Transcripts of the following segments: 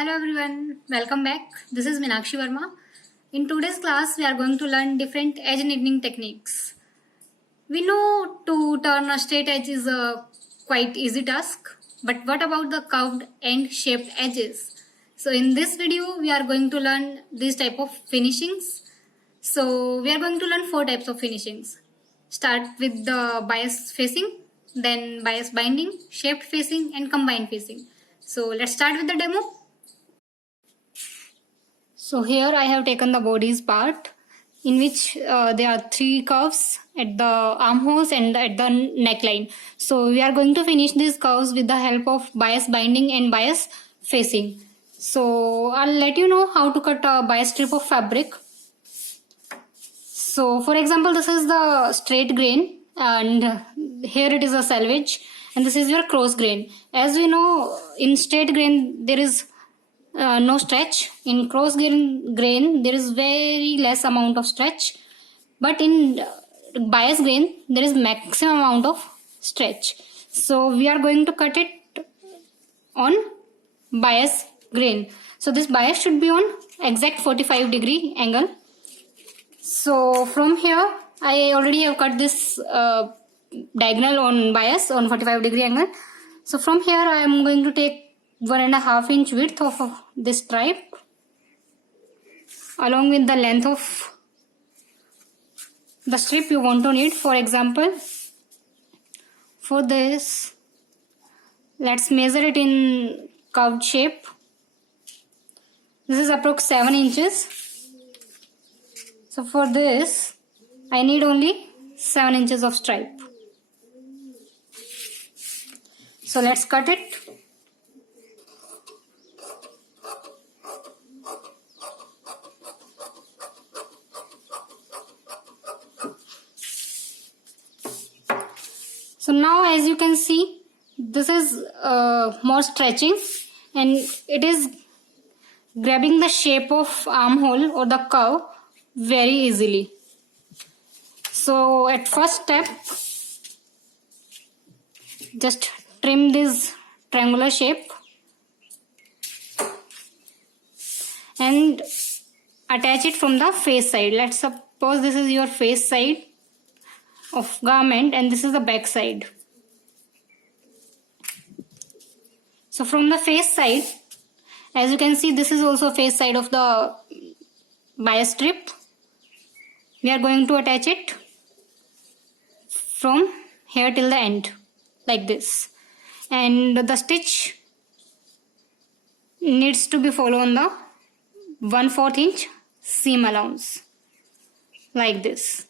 Hello everyone, welcome back. This is Meenakshi Verma. In today's class, we are going to learn different edge knitting techniques. We know to turn a straight edge is a quite easy task, but what about the curved and shaped edges? So in this video, we are going to learn this type of finishings. So we are going to learn 4 types of finishings. Start with the bias facing, then bias binding, shaped facing and combined facing. So let's start with the demo. So here I have taken the bodies part in which there are 3 curves at the armholes and at the neckline. So we are going to finish these curves with the help of bias binding and bias facing. So I'll let you know how to cut a bias strip of fabric. So for example, this is the straight grain and here it is a selvage and this is your cross grain. As we know, in straight grain there is no stretch. In cross grain there is very less amount of stretch, but in bias grain there is maximum amount of stretch. So we are going to cut it on bias grain. So this bias should be on exact 45-degree angle. So from here I already have cut this diagonal on bias on 45-degree angle. So from here I am going to take 1.5 inch width of this stripe along with the length of the strip you want to knit. For example, for this, let's measure it in curved shape. This is approx 7 inches. So for this I need only 7 inches of stripe. So let's cut it. So now as you can see, this is more stretching and it is grabbing the shape of armhole or the curve very easily. So at first step, just trim this triangular shape and attach it from the face side. Let's suppose this is your face side of garment and this is the back side. So from the face side, as you can see, this is also face side of the bias strip. We are going to attach it from here till the end like this, and the stitch needs to be followed on the 1/4 inch seam allowance like this.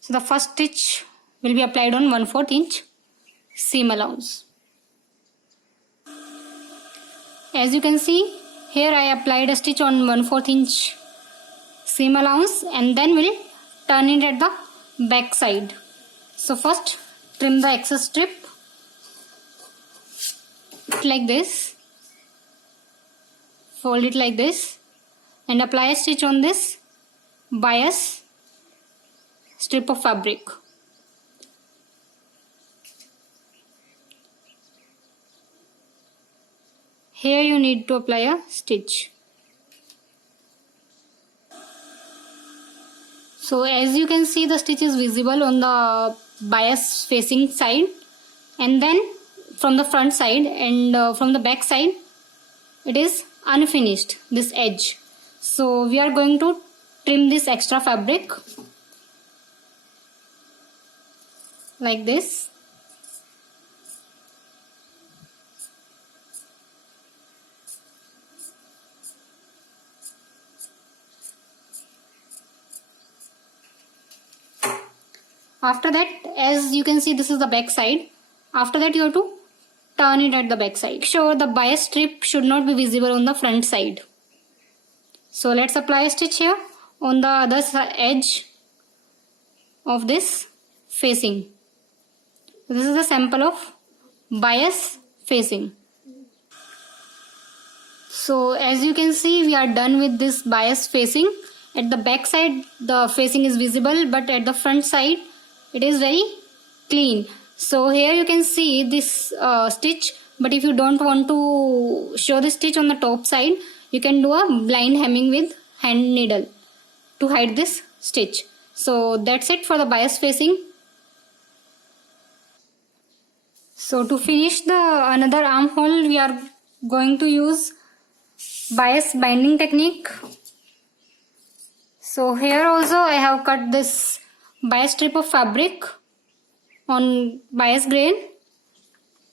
So the first stitch will be applied on 1/4 inch seam allowance. As you can see, here I applied a stitch on 1/4 inch seam allowance and then we'll turn it at the back side. So first trim the excess strip like this, fold it like this and apply a stitch on this bias strip of fabric. Here you need to apply a stitch. So as you can see, the stitch is visible on the bias facing side and then from the front side, and from the back side it is unfinished, this edge. So we are going to trim this extra fabric like this. After that, as you can see, this is the back side. After that you have to turn it at the back side. Sure, the bias strip should not be visible on the front side. So let's apply a stitch here on the other edge of this facing. This is a sample of bias facing. So as you can see, we are done with this bias facing. At the back side the facing is visible, but at the front side it is very clean. So here you can see this stitch But if you don't want to show the stitch on the top side, you can do a blind hemming with hand needle to hide this stitch. So that's it for the bias facing. So to finish the another armhole, we are going to use bias binding technique. So here also I have cut this bias strip of fabric on bias grain.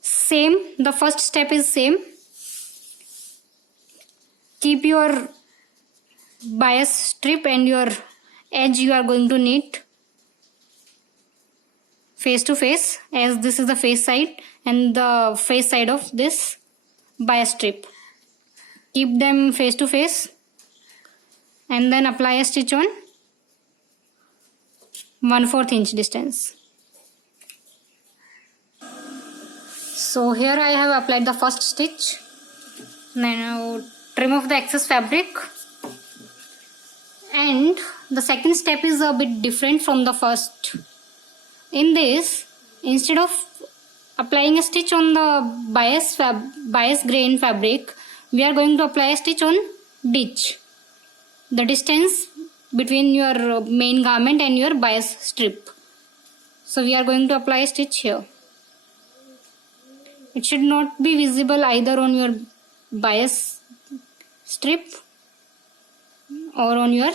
Same, the first step is same. Keep your bias strip and your edge you are going to knit face to face, as this is the face side and the face side of this bias strip. Keep them face to face and then apply a stitch on 1/4 inch distance. So here I have applied the first stitch. Now trim off the excess fabric, and the second step is a bit different from the first. In this, instead of applying a stitch on the bias grain fabric, we are going to apply a stitch on ditch, the distance between your main garment and your bias strip. So we are going to apply a stitch here. It should not be visible either on your bias strip or on your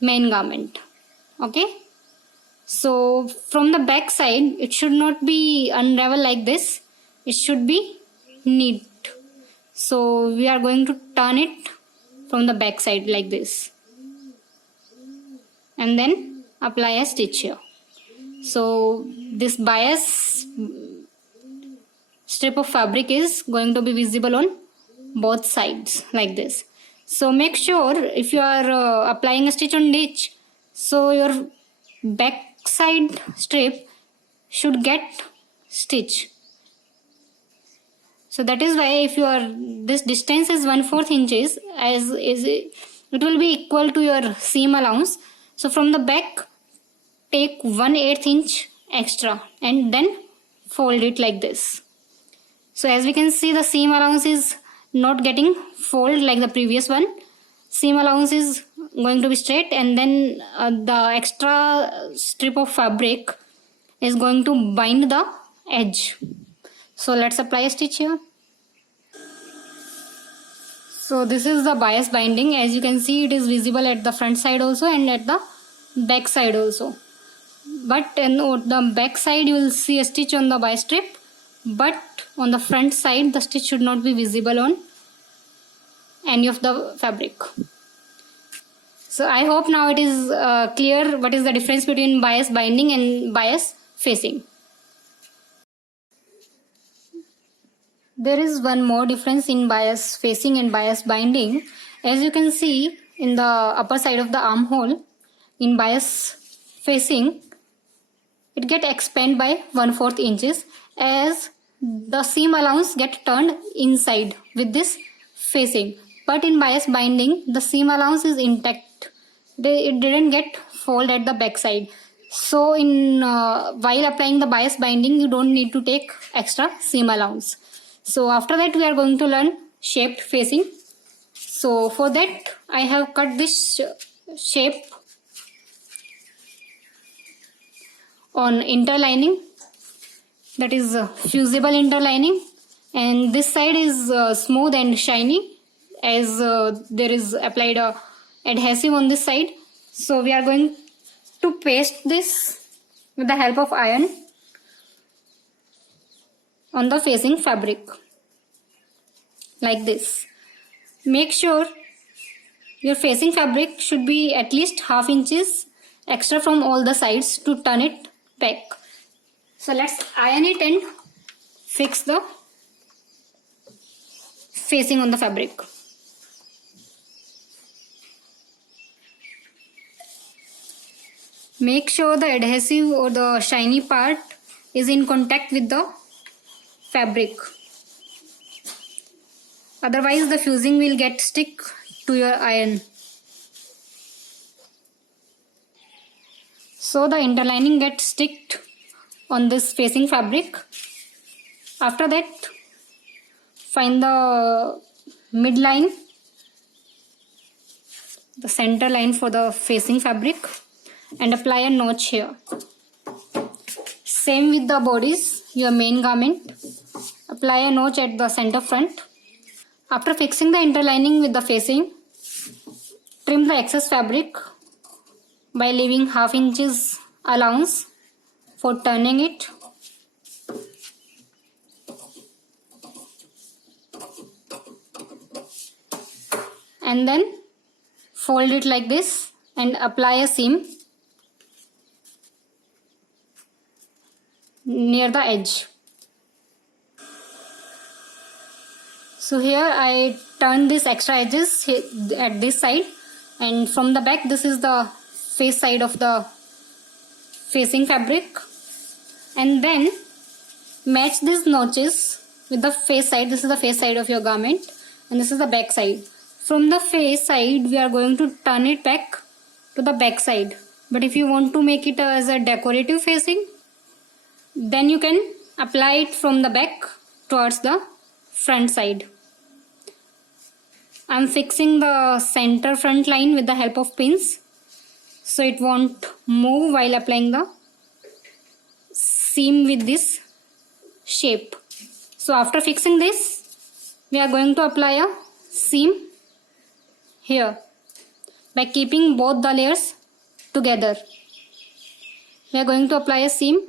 main garment. Okay, so from the back side it should not be unravel like this, it should be neat. So we are going to turn it from the back side like this and then apply a stitch here. So this bias strip of fabric is going to be visible on both sides like this. So make sure if you are applying a stitch on ditch, so your back side strip should get stitch. So that is why if you are, this distance is 1/4 inches, as is it will be equal to your seam allowance. So from the back take 1/8 inch extra and then fold it like this. So as we can see, the seam allowance is not getting fold like the previous one. Seam allowance is going to be straight, and then the extra strip of fabric is going to bind the edge. So let's apply a stitch here. So this is the bias binding. As you can see, it is visible at the front side also and at the back side also. But on the back side you will see a stitch on the bias strip, but on the front side the stitch should not be visible on any of the fabric. So I hope now it is clear what is the difference between bias binding and bias facing. There is one more difference in bias facing and bias binding. As you can see in the upper side of the armhole, in bias facing it get expand by 1/4 inches, as the seam allowance get turned inside with this facing. But in bias binding the seam allowance is intact, it didn't get fold at the back side. So in while applying the bias binding you don't need to take extra seam allowance. So after that we are going to learn shaped facing. So for that I have cut this shape on interlining, that is fusible interlining, and this side is smooth and shiny, as there is applied adhesive on this side. So we are going to paste this with the help of iron on the facing fabric like this. Make sure your facing fabric should be at least 1/2 inches extra from all the sides to turn it back. So let's iron it and fix the facing on the fabric. Make sure the adhesive or the shiny part is in contact with the fabric. Otherwise the fusing will get stick to your iron. So the interlining gets sticked on this facing fabric. After that find the midline, the center line for the facing fabric, and apply a notch here. Same with the bodies, your main garment. Apply a notch at the center front. After fixing the interlining with the facing, trim the excess fabric by leaving ½ inches allowance for turning it. And then fold it like this and apply a seam near the edge. So here I turn these extra edges at this side, and from the back this is the face side of the facing fabric, and then match these notches with the face side. This is the face side of your garment and this is the back side. From the face side we are going to turn it back to the back side, but if you want to make it as a decorative facing, then you can apply it from the back towards the front side. I'm fixing the center front line with the help of pins so it won't move while applying the seam with this shape. So after fixing this, we are going to apply a seam here by keeping both the layers together. We are going to apply a seam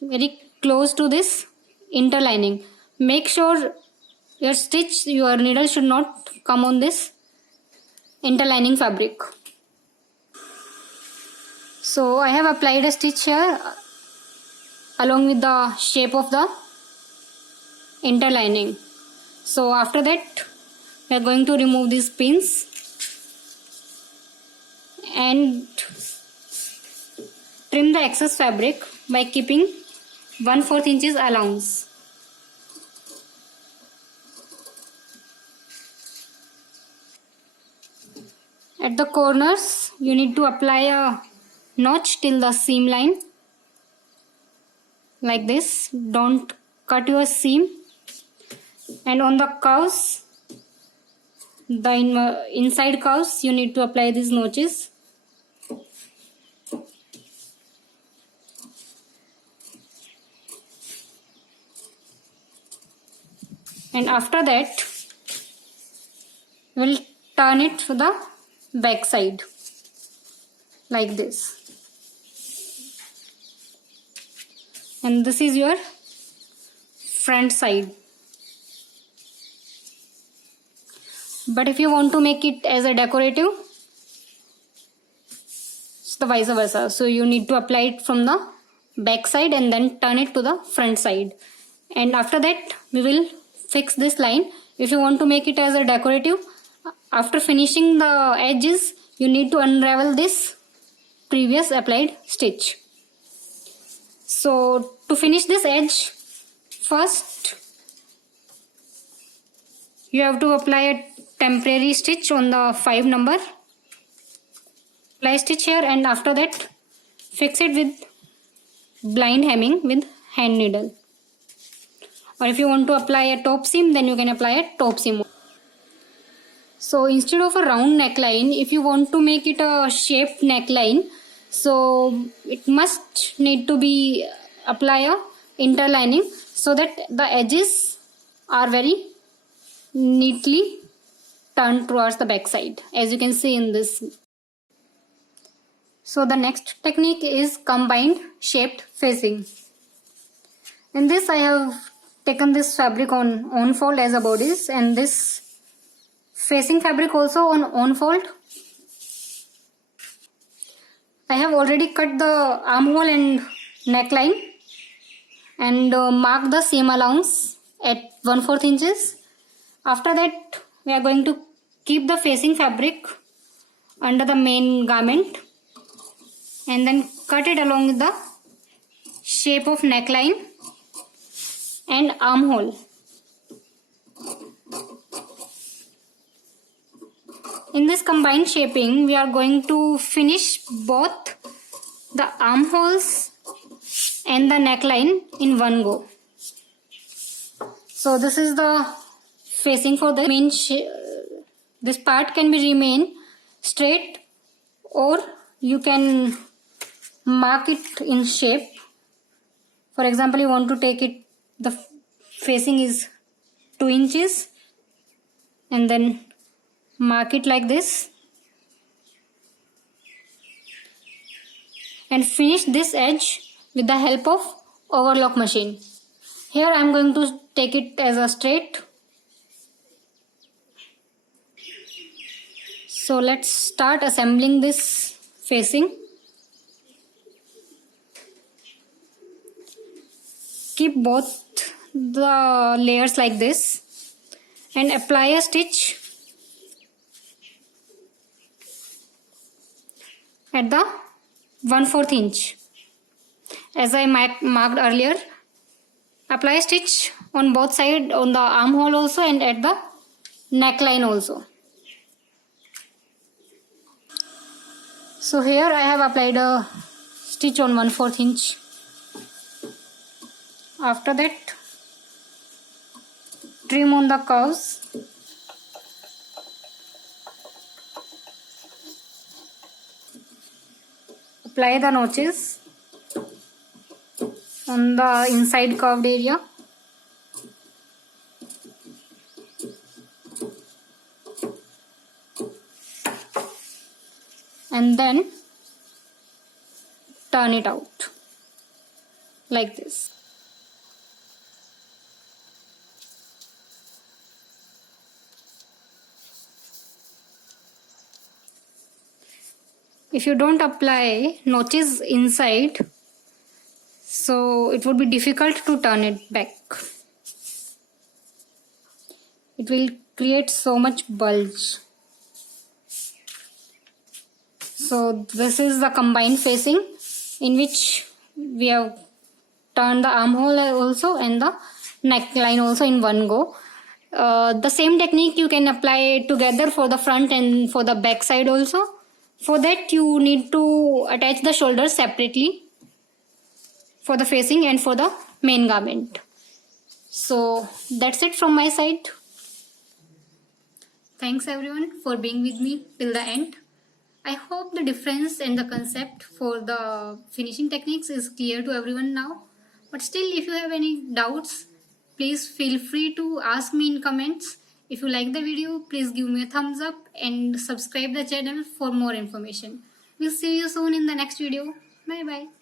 very close to this interlining. Make sure your needle should not come on this interlining fabric. So I have applied a stitch here along with the shape of the interlining. So after that we are going to remove these pins and trim the excess fabric by keeping 1/4 inches allowance. At the corners you need to apply a notch till the seam line like this. Don't cut your seam. And on the curves, the inside curves, you need to apply these notches. And after that we'll turn it to the back side like this. And this is your front side. But if you want to make it as a decorative, it's the vice versa. So you need to apply it from the back side and then turn it to the front side. And after that we will fix this line. If you want to make it as a decorative, after finishing the edges, you need to unravel this previous applied stitch. So to finish this edge, first you have to apply a temporary stitch on the 5 number. Apply stitch here and after that fix it with blind hemming with hand needle. Or if you want to apply a top seam, then you can apply a top seam. So instead of a round neckline, if you want to make it a shaped neckline, so it must need to be apply a interlining so that the edges are very neatly turned towards the back side, as you can see in this. So the next technique is combined shaped facing. In this I have taken this fabric on fold as a bodice and this facing fabric also on fold. I have already cut the armhole and neckline and mark the seam allowance at 1/4 inches. After that we are going to keep the facing fabric under the main garment and then cut it along with the shape of neckline and armhole. In this combined shaping, we are going to finish both the armholes and the neckline in one go. So this is the facing for the main this part can be remain straight, or you can mark it in shape. For example, you want to take it, the facing is 2 inches, and then mark it like this and finish this edge with the help of overlock machine. Here I am going to take it as a straight. So let's start assembling this facing. Keep both the layers like this and apply a stitch at the 1/4 inch. As I marked earlier, apply a stitch on both sides, on the armhole also and at the neckline also. So here I have applied a stitch on 1/4 inch. After that, trim on the curves. Apply the notches on the inside curved area. And then turn it out like this. If you don't apply notches inside, so it would be difficult to turn it back. It will create so much bulge. So this is the combined facing in which we have turned the armhole also and the neckline also in one go. The same technique you can apply together for the front and for the back side also. For that you need to attach the shoulders separately for the facing and for the main garment. So that's it from my side. Thanks everyone for being with me till the end. I hope the difference and the concept for the finishing techniques is clear to everyone now. But still, if you have any doubts, please feel free to ask me in comments. If you like the video, please give me a thumbs up and subscribe the channel for more information. We'll see you soon in the next video. Bye bye.